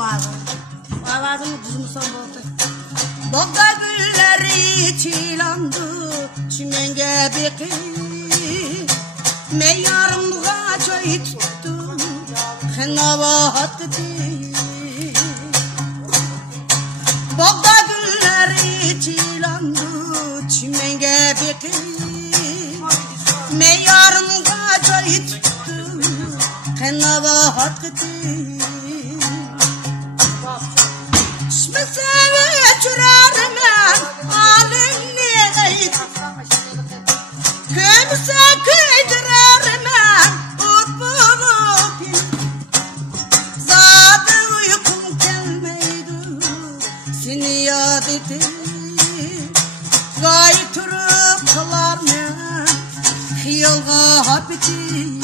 Avazımı düzmüsem oldu. Bogda gülleri çilandı çimenge beki. Meyyarımga çay tuttum kınava hattı. Bogda gülleri çilandı çimenge beki. Meyyarımga çay tuttum kınava hattı. Seve çürermen alimni gayet Kımsa kıydırarmen utbulup Zaten uykum gelmeydi Seni yad ettim Gayet durup kalarmen Hiyalga hapettim